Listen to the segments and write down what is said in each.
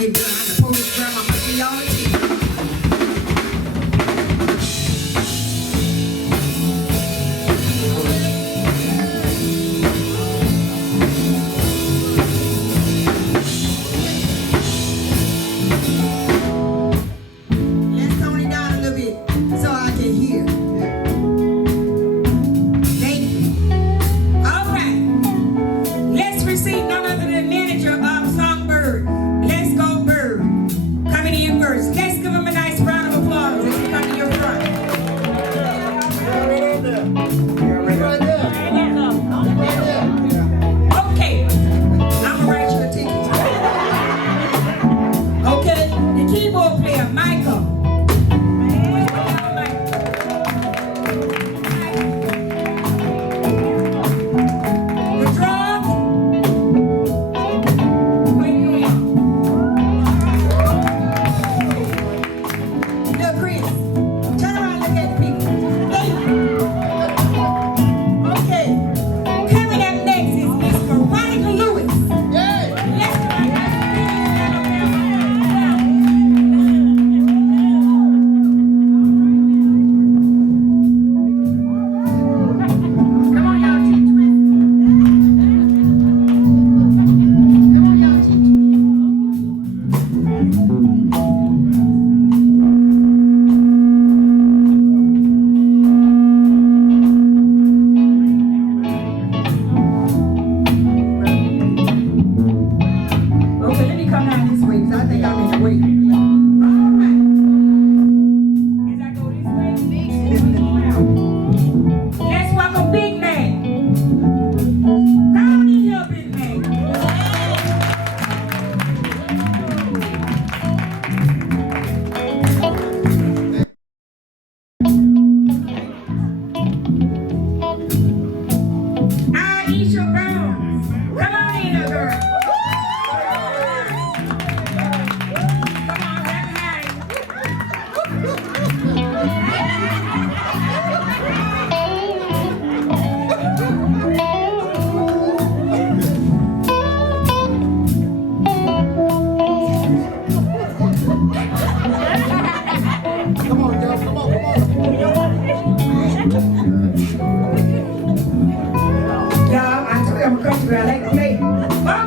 get done. The police grab my monkey, y'all. None other than manager of Songbird. Let's go, Bird. Coming in first. Let's give him a nice round of applause as you come to your front. Okay. I'm gonna write you a ticket. Okay. The keyboard player, Michael.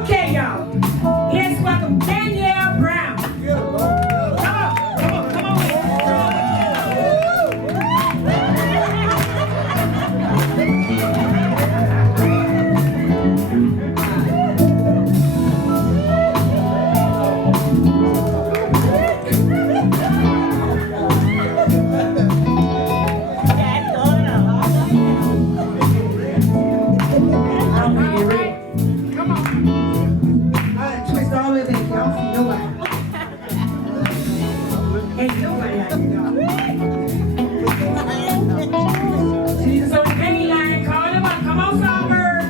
Okay, y'all. Let's welcome Danielle Brown. Come on. Ain't nobody like you, dog. Jesus on the baby line, call him up. Come on, Songbird.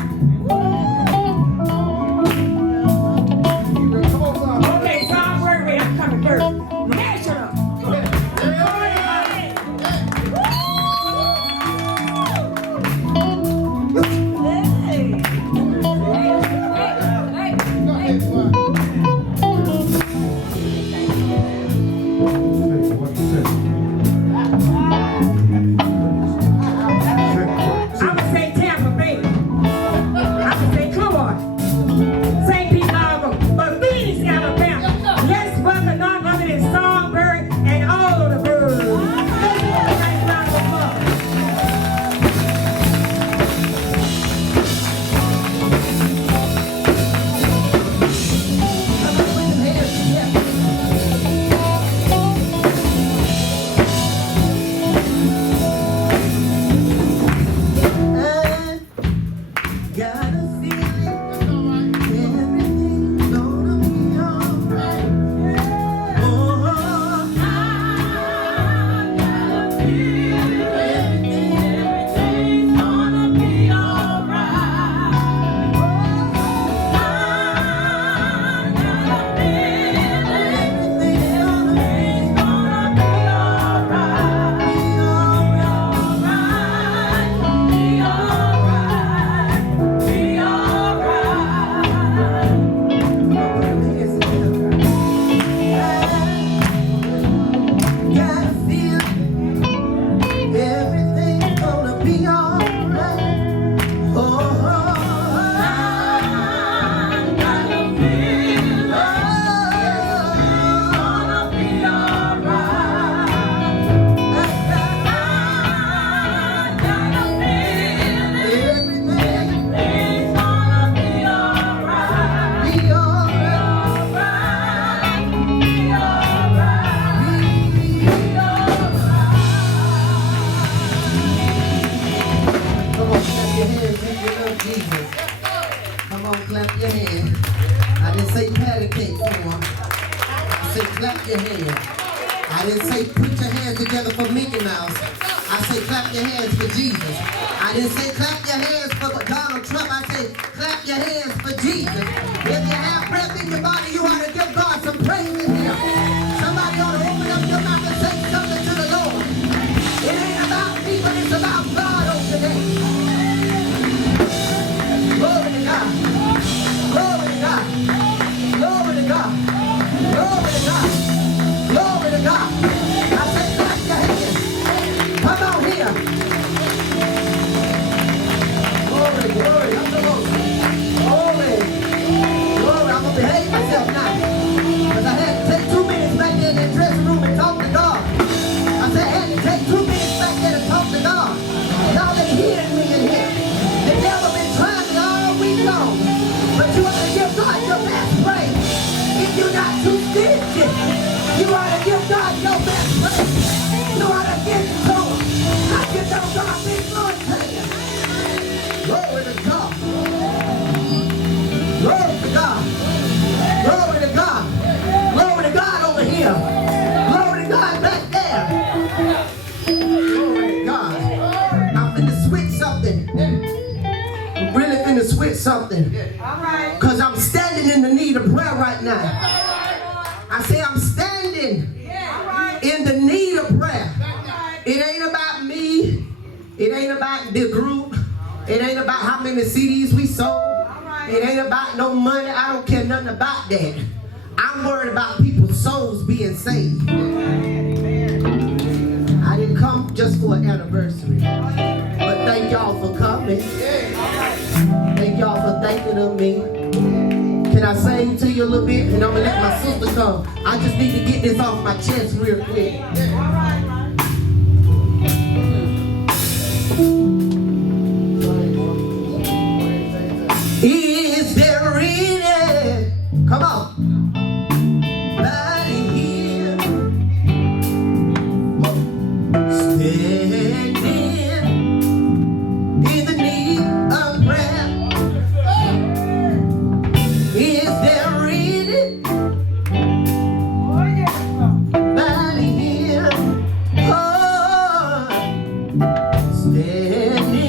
Okay, Songbird, wait, I'm coming first. Measure up. say clap your hands. I didn't say put your hands together for Mickey Mouse. I say clap your hands for Jesus. I didn't say clap your hands for Donald Trump. I say clap your hands for Jesus. If you have breath in your body, you ought to give God some praise in here. Somebody ought to open up your mouth and say something to the Lord. It ain't about me, but it's about God on today. Glory to God. Glory to God. Glory to God. Glory to God. Glory to God. I say clap your hands. Come on here. Glory, glory. I'm the Lord. Glory. Glory. I'm going to behave myself now. Because I had to take 2 minutes back there in that dressing room and talk to God. I said I had to take 2 minutes back there to talk to God. Y'all ain't hearing me in here. The devil been trying me all week long. But you ought to give God your best praise. If you're not too stingy, you ought to give God your best praise. You ought to give it to him. I give no God big glory to you. Glory to God. Glory to God. Glory to God. Glory to God over here. Glory to God back there. Glory to God. I'm finna switch something. I'm really finna switch something. Because I'm standing in the need of prayer right now. I say I'm standing in the need of prayer. It ain't about me. It ain't about the group. It ain't about how many CDs we sold. It ain't about no money. I don't care nothing about that. I'm worried about people's souls being saved. I didn't come just for an anniversary. But thank y'all for coming. Thank y'all for thinking of me. Can I sing to you a little bit? And I'm going to let my sister come. I just need to get this off my chest real quick. Is there any, come on, body here standing in the need of prayer? Is there any body here standing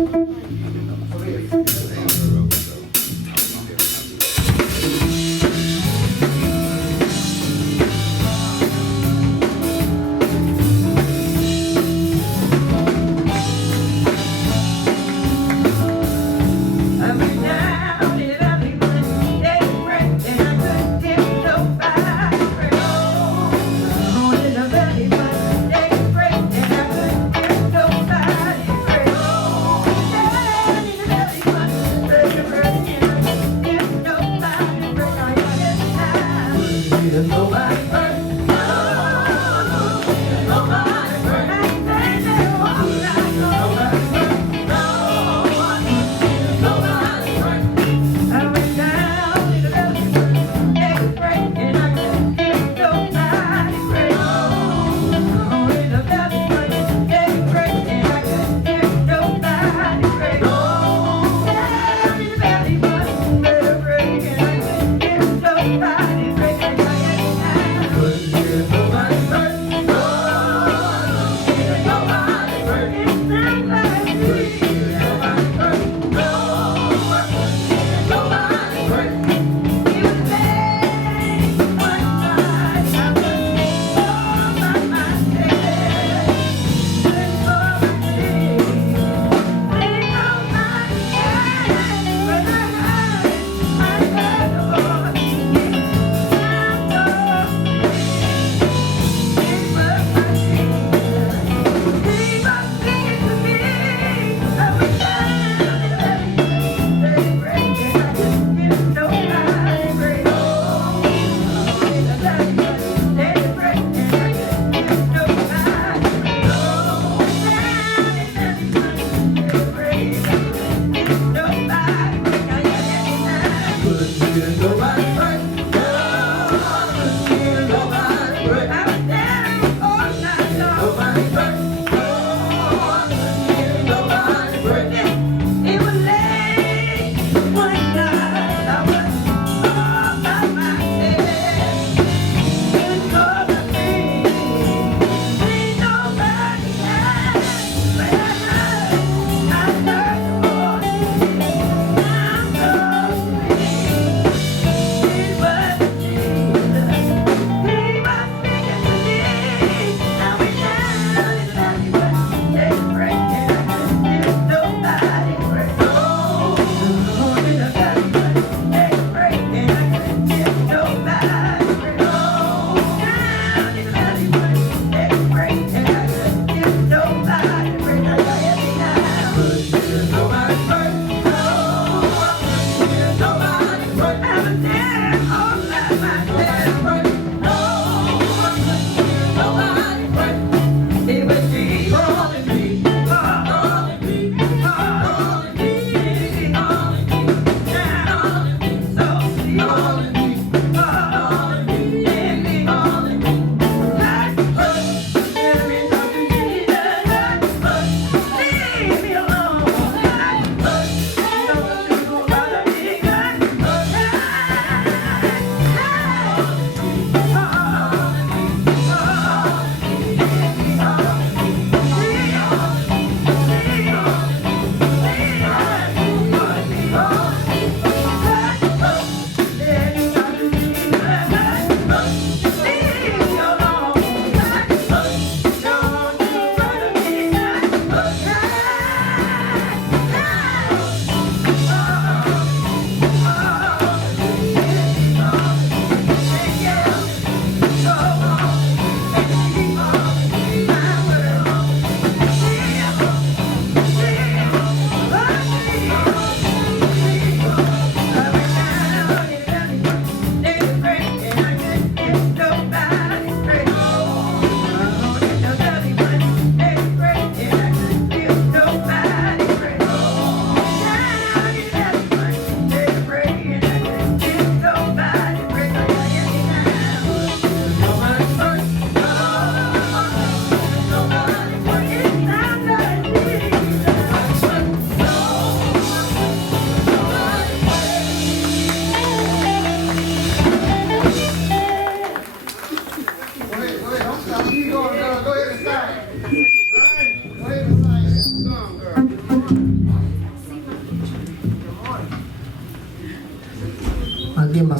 Nobody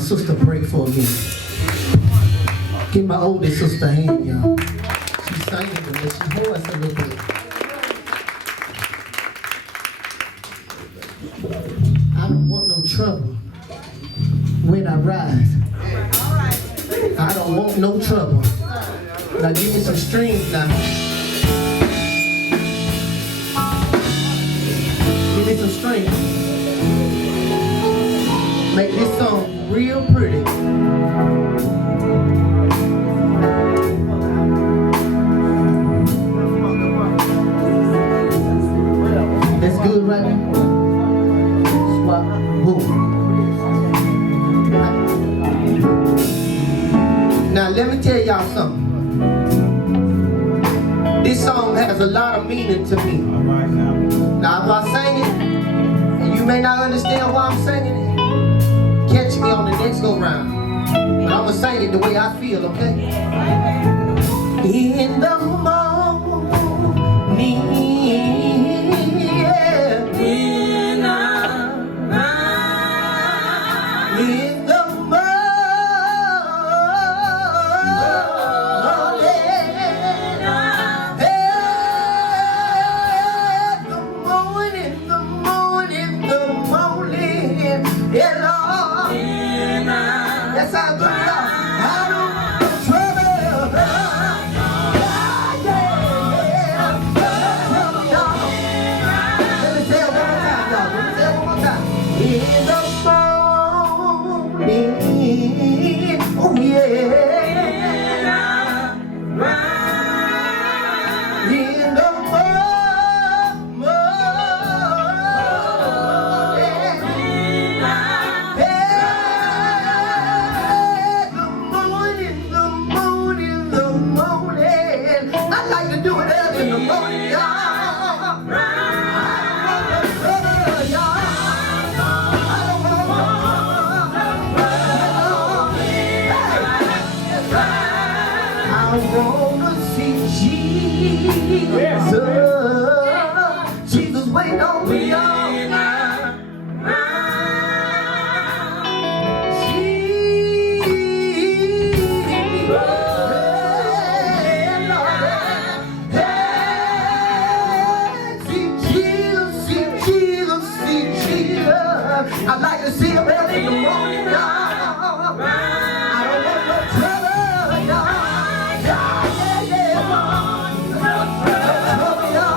sister pray for me. Give my oldest sister a hand, y'all. She's singing to me. She hoarse a little bit. I don't want no trouble when I rise. I don't want no trouble. Now give me some strings now. Give me some strings. Make this song real pretty. That's good right there. Swap. Boom. Now let me tell y'all something. This song has a lot of meaning to me. Now if I sing it, and you may not understand why I'm singing it, catch me on the next go round. But I'm gonna sing it the way I feel, okay? In the morning, yeah. When I rise. In the yeah, Lord. Yes, I do. I don't trouble. Let me say it one more time, y'all. Let me say it one more time. In the morning, oh yeah. In the I wanna see Jesus. Jesus wait on me, y'all. I like to see him early in the morning, y'all. I don't want no trouble, y'all. Yeah, yeah, yeah. No trouble, y'all.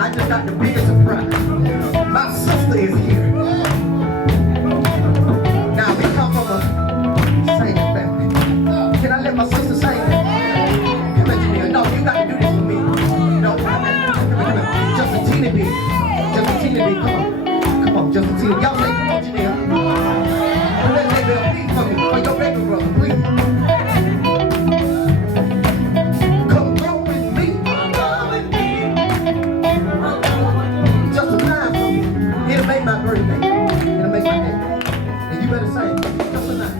I just got the biggest surprise. My sister is here. Now we come from a singing family. Can I let my sister sing? Come here, Janelle. No, you got to do this for me. No, come here. Just a teeny bit. Just a teeny bit. Come on. Come on, just a teeny. Y'all say, come on, Janelle. Let's say, please for me. For your baby brother, please. Come go with me. Just a line for me. It'll make my birthday. It'll make my day. And you better say, just a line.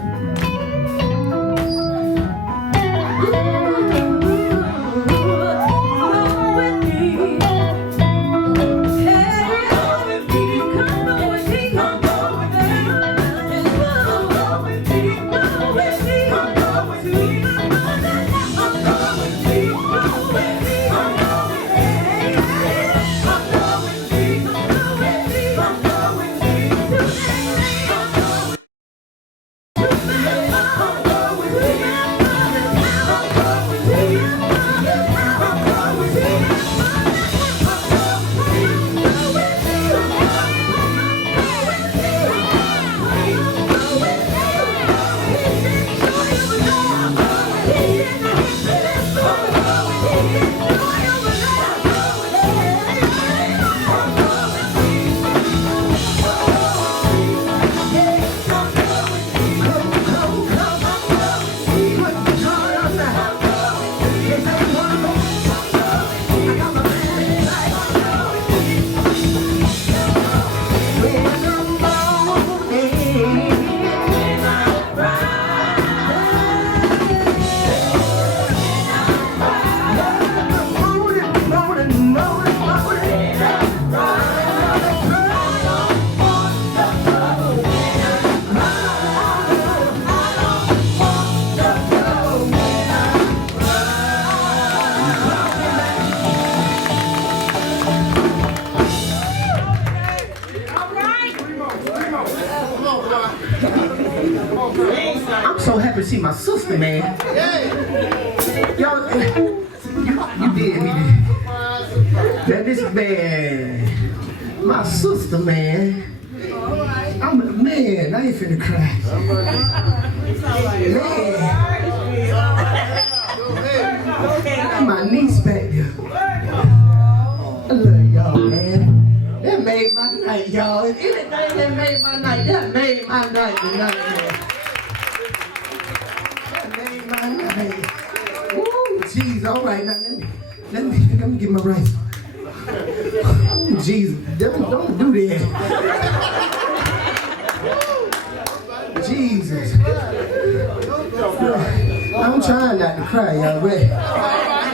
I'm so happy to see my sister, man. Y'all, you did me. Now this man, my sister, man. Man, I ain't finna cry. Man, my niece back there. I love y'all, man. That made my night, y'all. If anything that made my night, that made my night tonight, man. That made my night. Ooh, jeez, all right, now let me get my rice. Ooh, jeez, don't do that. Jesus. I'm trying not to cry, y'all, but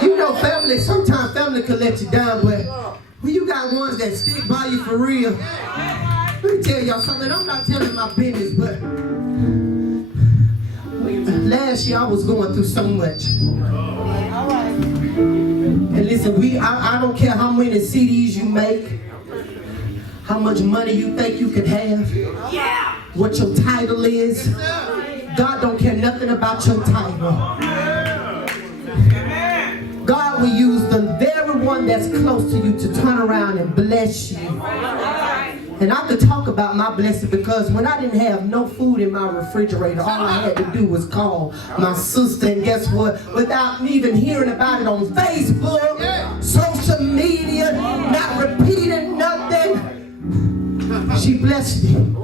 you know, family, sometimes family can let you down, but when you got ones that stick by you for real, let me tell y'all something. I'm not telling my business, but last year I was going through so much. And listen, I don't care how many CDs you make, how much money you think you can have, what your title is. God don't care nothing about your title. God will use the very one that's close to you to turn around and bless you. And I could talk about my blessing because when I didn't have no food in my refrigerator, all I had to do was call my sister, and guess what? Without me even hearing about it on Facebook, social media, not repeating nothing, she blessed me.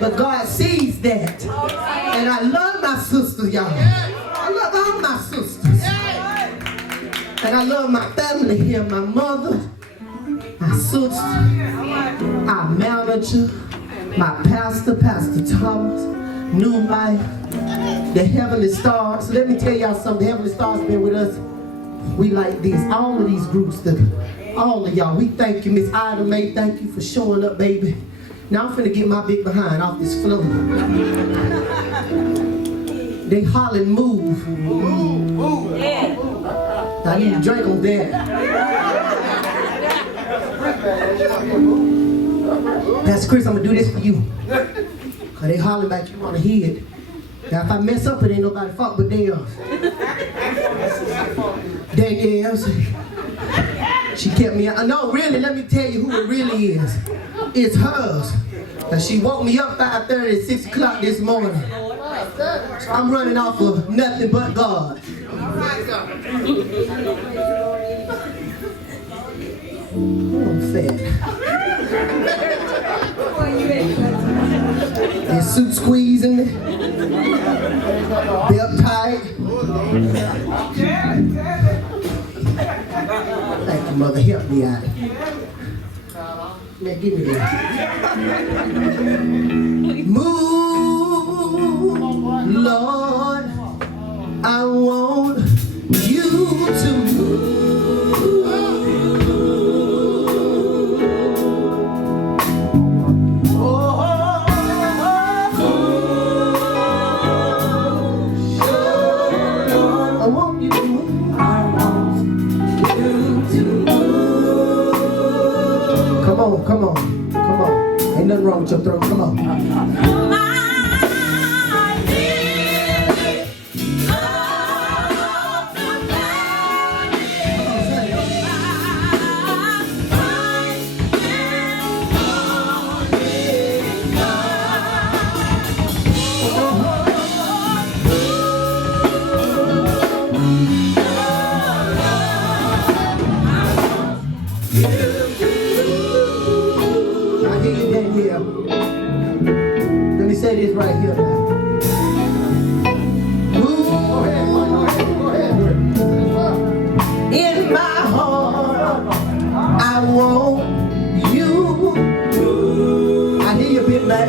But God sees that. And I love my sisters, y'all. I love all my sisters. And I love my family here, my mother, my sister, our manager, my pastor, Pastor Thomas, New Life, the Heavenly Stars. So let me tell y'all something. The Heavenly Stars been with us. We like this. All of these groups, all of y'all. We thank you, Miss Ida Mae. Thank you for showing up, baby. Now I'm finna get my big behind off this floor. They hollering move. Yeah. I need a drink on that. Pastor Chris, I'm gonna do this for you. Cause they hollering back you on the head. Now if I mess up, it ain't nobody's fault but theirs. Danielle's. She kept me out. No, really, let me tell you who it really is. It's hers. And she woke me up 5:30, 6 o'clock this morning. I'm running off of nothing but God. I'm fat. That suit squeezing me. Belt tight. Thank you, mother. Help me out. Man, give me that. Move, Lord. I want you to move. Come on. Ain't nothing wrong with your throat. Come on. Let me say this right here. Go ahead. In my heart, I want you. I hear you, big man.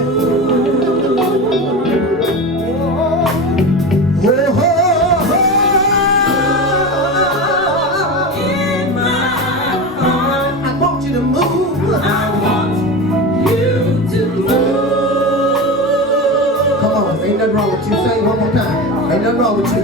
In my heart, I want you to move. I want ain't nothing wrong with you. Say it one more time. Ain't nothing wrong with you.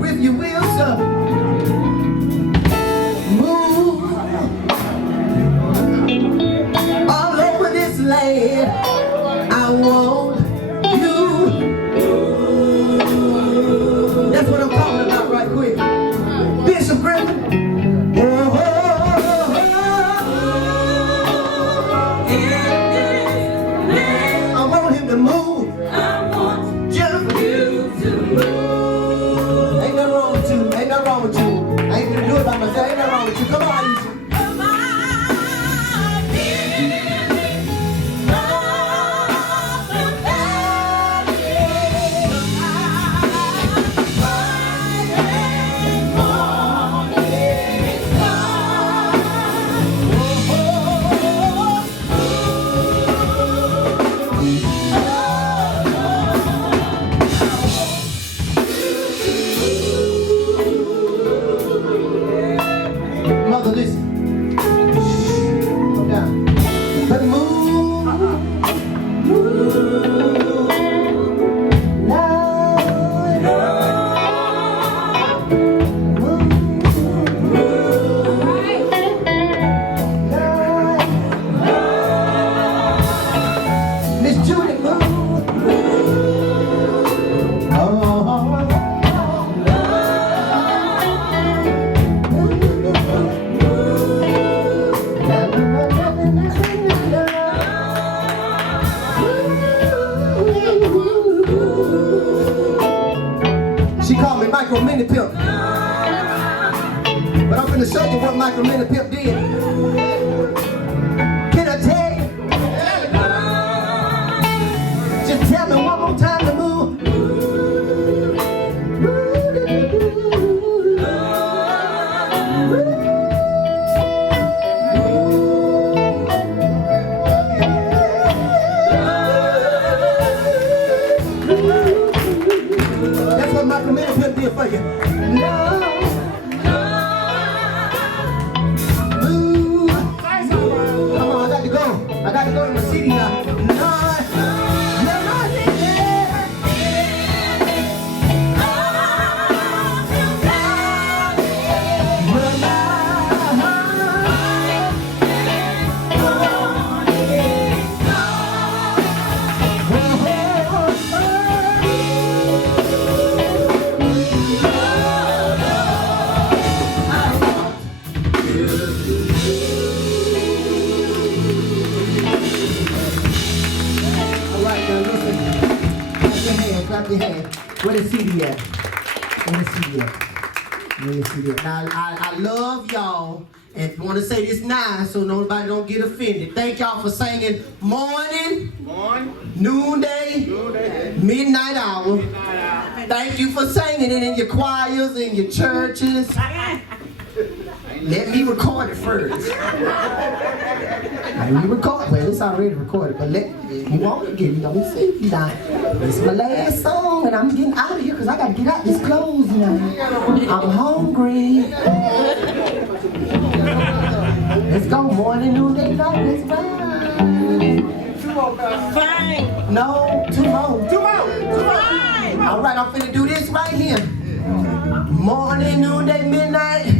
If you will, sir, move all over this land. I want you. That's what I'm talking about right quick. Bishop Griffin. I want him to move. I want just you to move. Ain't nothing wrong with you. I ain't gonna do it by myself. Ain't nothing wrong with you. Come on, Aisha. Listen. Come down. But move. Miss Judy, move. She called me Micro Mini Pimp. But I'm going to show you what Micro Mini Pimp did. Can I tell you? Just tell me one more time to move. That's what Micro Mini Pimp did for you. Love, move. had. Where the CD at? Where the CD at? Where the CD at? Now, I love y'all and want to say this now so nobody don't get offended. Thank y'all for singing morning, noonday, midnight hour. Thank you for singing it in your choirs, in your churches. Let me record it first. Let me record. Well, it's already recorded, but if you want to get it, don't see it now. It's my last song, and I'm getting out of here because I got to get out these clothes now. I'm hungry. Let's go. Morning, noonday, night. Let's ride. 2 more, Pastor. Fine. No, 2 more. 2 more. Fine. All right, I'm finna do this right here. Morning, noonday, midnight.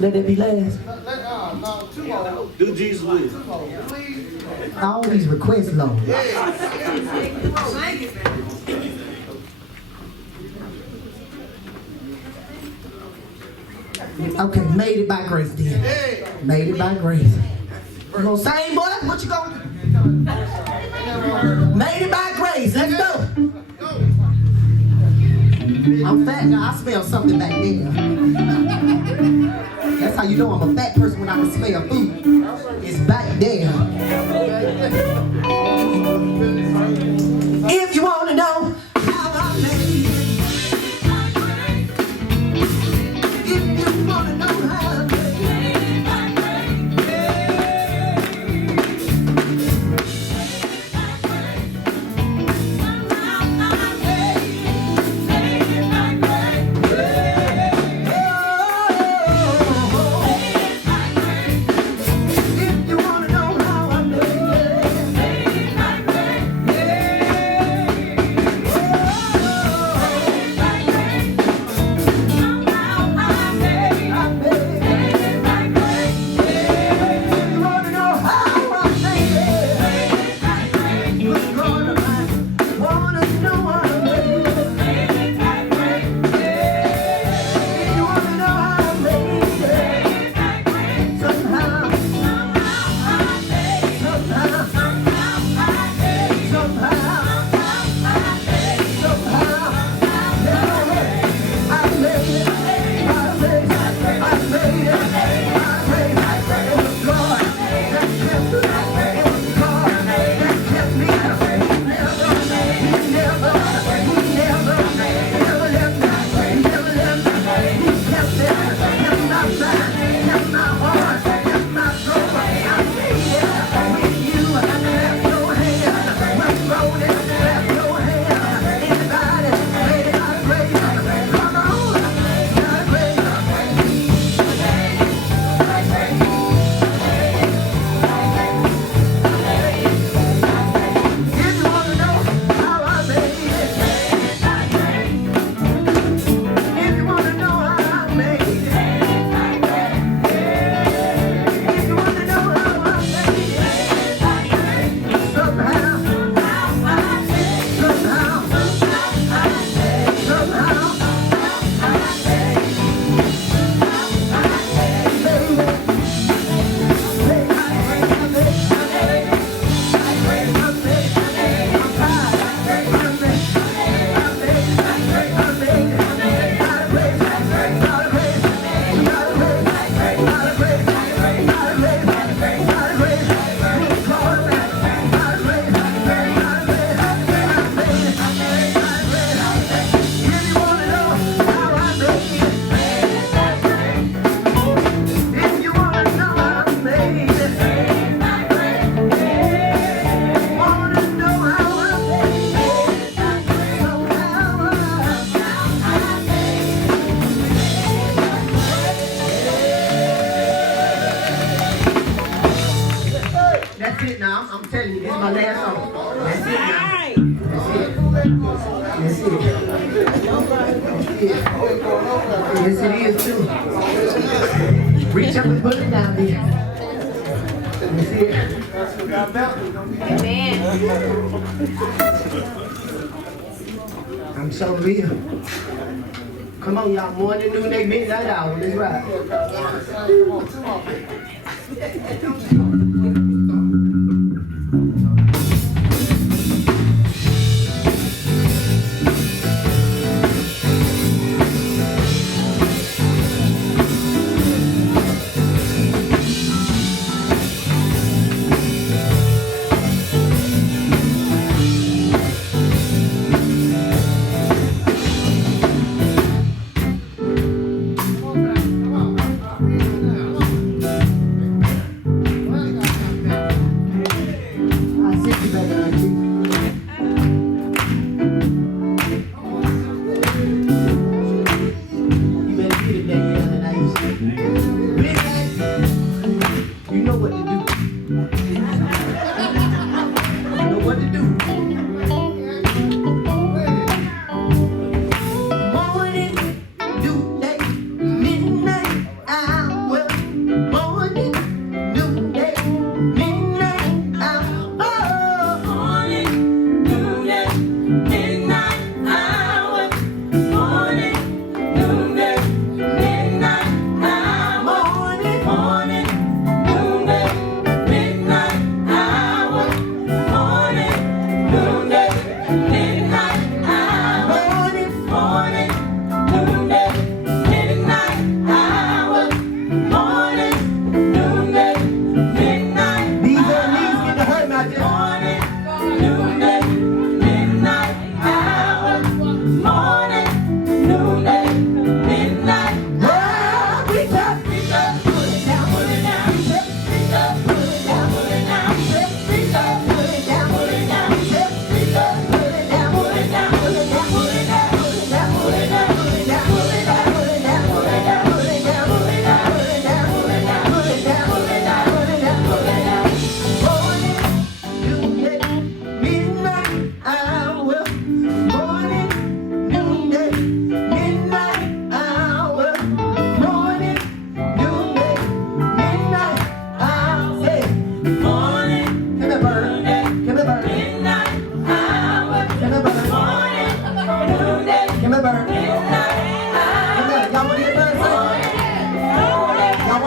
Let it be last. No, 2 more. Do Jesus will. All these requests, Lord. Okay, made it by grace then. Made it by grace. You gonna sing, boy? What you gonna do? Made it by grace. Let's go. I'm fat now. I smell something back there. That's how you know I'm a fat person when I can smell food. It's back there. If you want to know how I made it, if you want to know how I made it, if you want to know how I made Yes, it is too. Reach up and put it down there. That's it. Amen. I'm so real. Come on, y'all. Morning, noonday, midnight hour. Let's ride.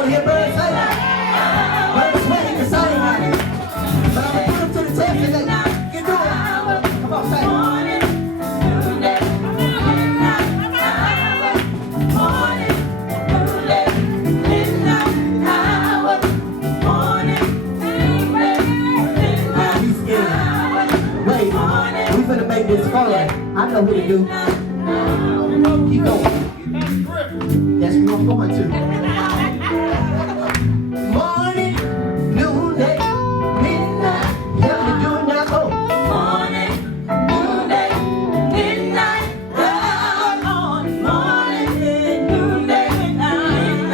want to hear birds sing? Birds ready to sing. But I'm going to put them to the test today. You do it. Come on, sing. We finna make this fun. I know what to do. Keep going. That's what I'm going to. Morning, noonday, midnight. Help me do it now. Oh. Morning, noonday, midnight. Morning, noonday, midnight.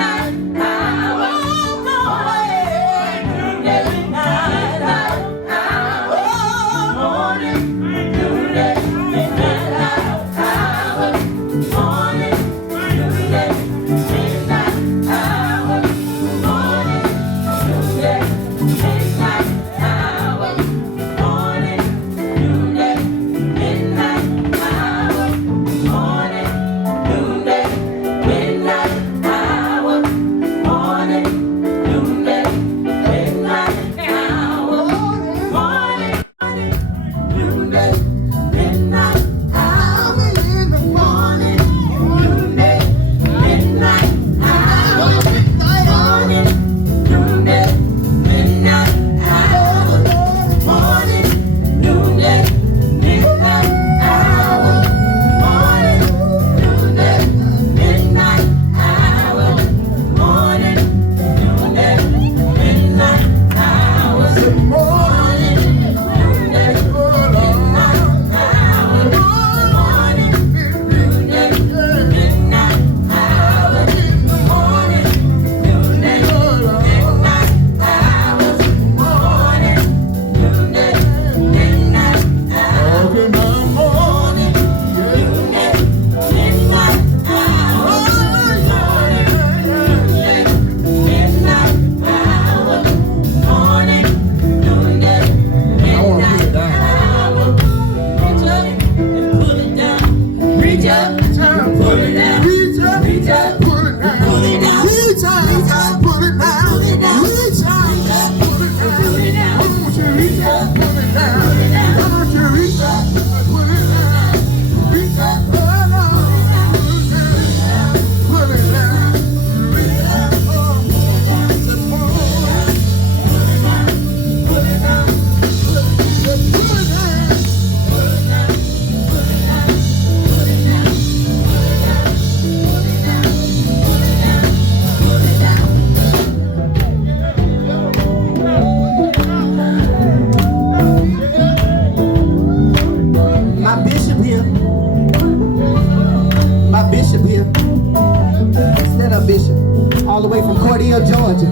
Georgia.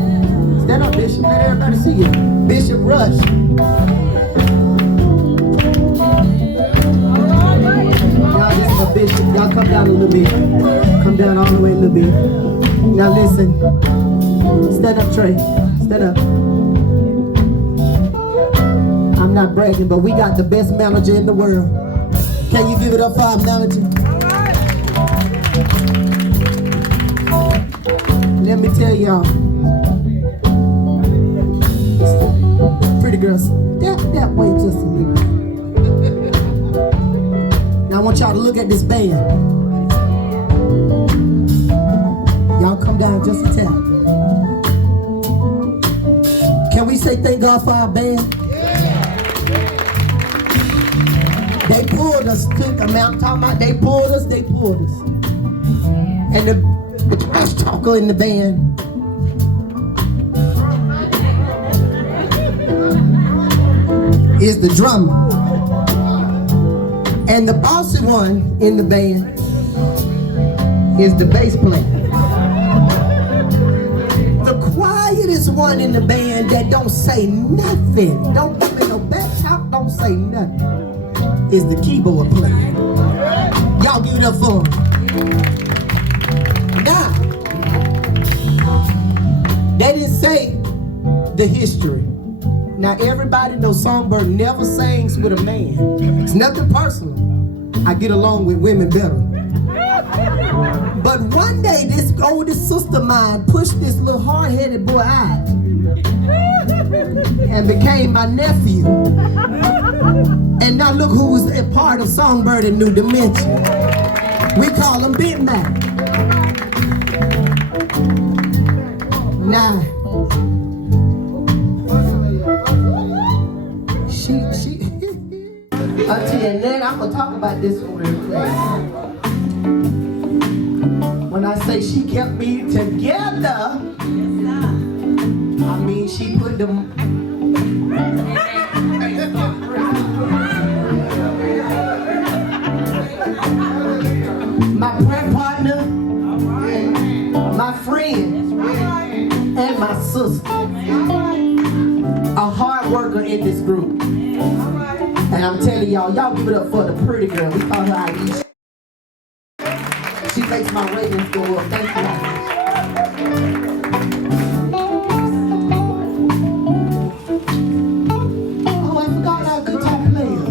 Stand up, Bishop. Let everybody see you. Bishop Rush. Y'all, this is my bishop. Y'all come down a little bit. Come down all the way a little bit. Now listen. Stand up, Trey. Stand up. I'm not bragging, but we got the best manager in the world. Can you give it up for our manager? Let me tell y'all, pretty girls, that way just a little. Now I want y'all to look at this band. Y'all come down just a tap. Can we say thank God for our band? They pulled us. I'm talking about they pulled us. And the trash talker in the band is the drummer, and the bossy one in the band is the bass player. The quietest one in the band that don't say nothing, don't give me no back shout, don't say nothing, is the keyboard player. Y'all give it up for him. Now, they didn't say the history. Now everybody knows Songbird never sings with a man. It's nothing personal. I get along with women better. But one day, this oldest sister of mine pushed this little hard-headed boy out and became my nephew. And now look who's a part of Songbird Nu Dimension. We call him Big Mac. Now, until then, I'm gonna talk about this one real quick. When I say she kept me together, I mean she put them. My prayer partner, my friend, and my sister, a hard worker in this group. And I'm telling y'all give it up for the pretty girl. We call her Aisha. She makes my ratings go up. Thank you, Aisha. Oh, I forgot our guitar player.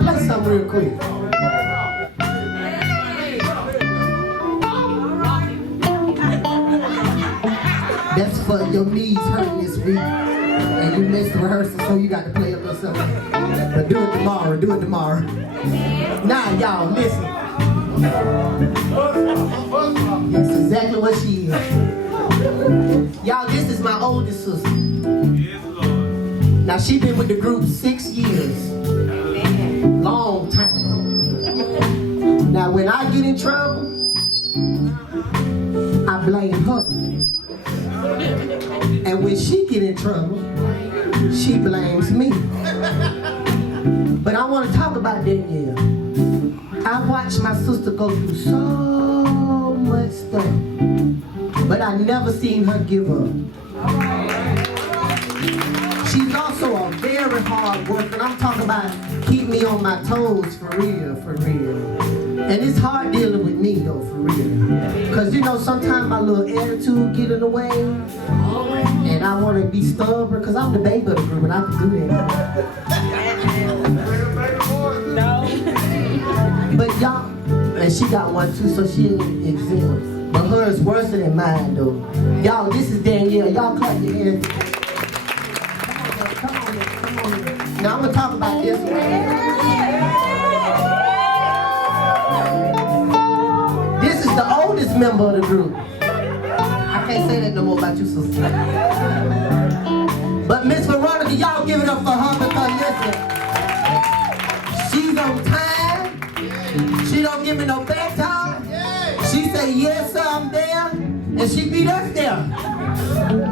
Play something real quick. That's for your knees hurting this week. And you missed the rehearsal, so you got to play a little something. But do it tomorrow, Now, y'all, listen. That's exactly what she is. Y'all, this is my oldest sister. Now, she been with the group 6 years. Long time. Now, when I get in trouble, I blame her. And when she get in trouble, she blames me. But I want to talk about Danielle. I watched my sister go through so much stuff, but I never seen her give up. She's also a very hard worker. I'm talking about keep me on my toes for real. And it's hard dealing with me though, for real. Cause you know, sometimes my little attitude get in the way. And I want to be stubborn, cause I'm the baby of the group and I can do that. But y'all, and she got one too, so she ain't exempt. But hers worse than mine though. Y'all, this is Danielle. Y'all clap your hands. Come on. Now I'm gonna talk about this one. This is the oldest member of the group. I can't say that no more about you, sister. But Miss Veronica, y'all give it up for her because listen, she's on time. She don't give me no bad time. She say yes, sir, I'm there, and she beat us there.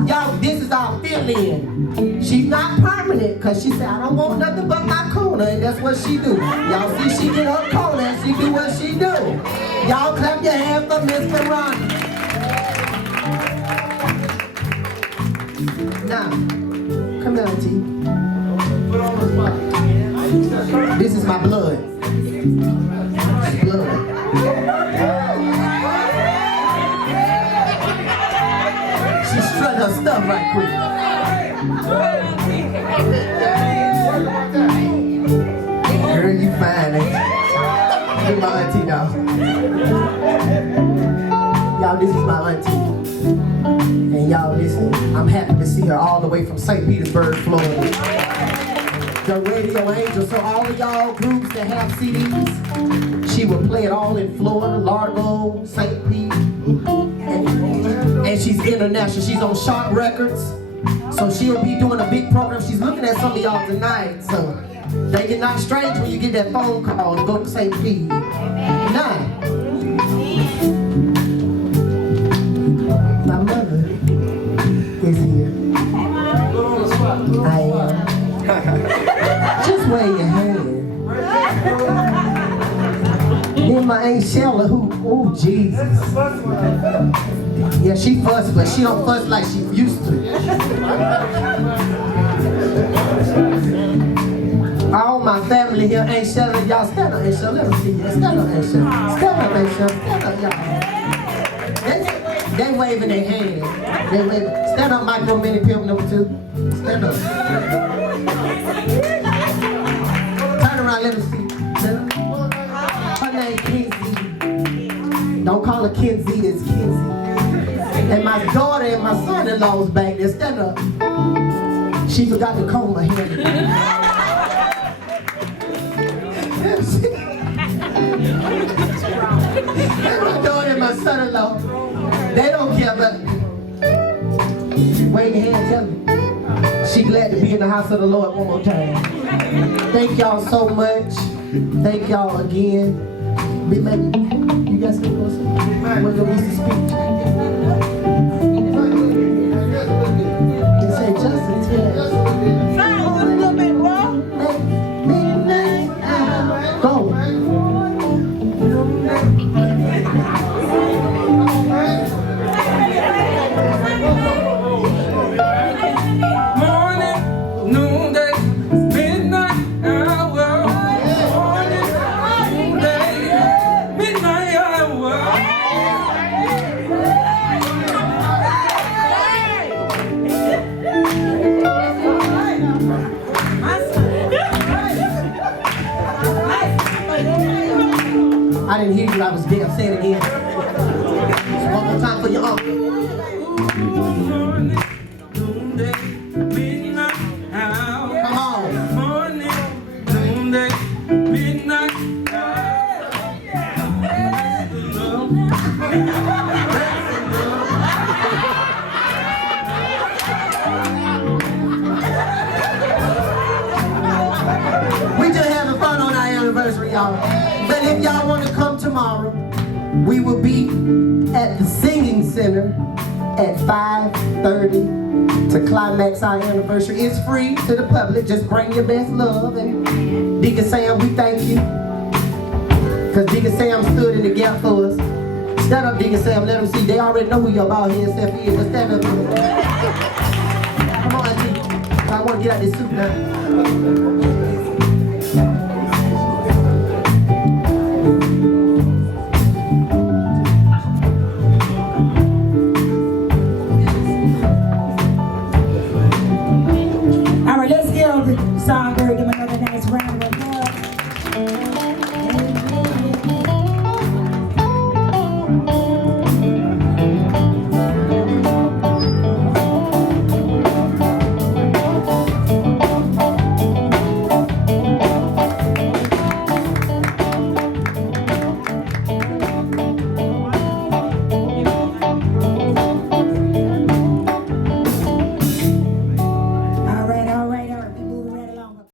Y'all, this is our fill-in. She's not permanent because she said I don't want nothing but my corner, and that's what she do. Y'all see, she get her corner and she do what she do. Y'all clap your hands for Miss Veronica. Now, come here, Auntie. This is my blood. Blood. She strut her stuff right quick. Girl, you fine, ain't you? Look at my auntie now. Y'all, this is my auntie. And y'all listen, I'm happy to see her all the way from St. Petersburg, Florida. The radio angel, so all of y'all groups that have CDs, she will play it all in Florida, Largo, St. Pete. And she's international, she's on Sharp Records. So she'll be doing a big program. She's looking at some of y'all tonight. So they get not strange when you get that phone call to go to St. Pete. Now, my mother is here. I am. Just wave your hand. Then my Aunt Shella, who, oh Jesus. Yeah, she fuss, but she don't fuss like she used to. All my family here, Aunt Shella, y'all stand up, Aunt Shella, let me see you. Stand up, Aunt Shella. Stand up, Aunt Shella. Stand up, y'all. They waving their hand. They waving. Stand up, Micro Mini Pimp number 2. Stand up. Turn around, let me see. sister. Her name Kenzie. Don't call her Kenzie, it's Kenzie. And my daughter and my son-in-law's back there. Stand up. She forgot to comb her hair. And my daughter and my son-in-law, they don't care, but wave your hand, tell me. She glad to be in the house of the Lord one more time. Thank y'all so much. Thank y'all again. Big man, you guys can go something? What's your Easter speech? They say just a tear. Sound a little bit raw. Midnight hour. Go. Morning, noonday, midnight hour. Morning, noonday, midnight hour. I didn't hear you, I was there. Say it again. One more time for your uncle. Morning, noonday, midnight hour. Come on. Morning, noonday, midnight We just having fun on our anniversary, y'all. But if y'all want to come tomorrow, we will be at the Singing Center at 5:30 to climax our anniversary. It's free to the public. Just bring your best love. And Deacon Sam, we thank you. Because Deacon Sam stood in the gap for us. Stand up, Deacon Sam. Let them see. They already know who your bald head self is. But stand up. Come on, Auntie. I want to get out this suit now.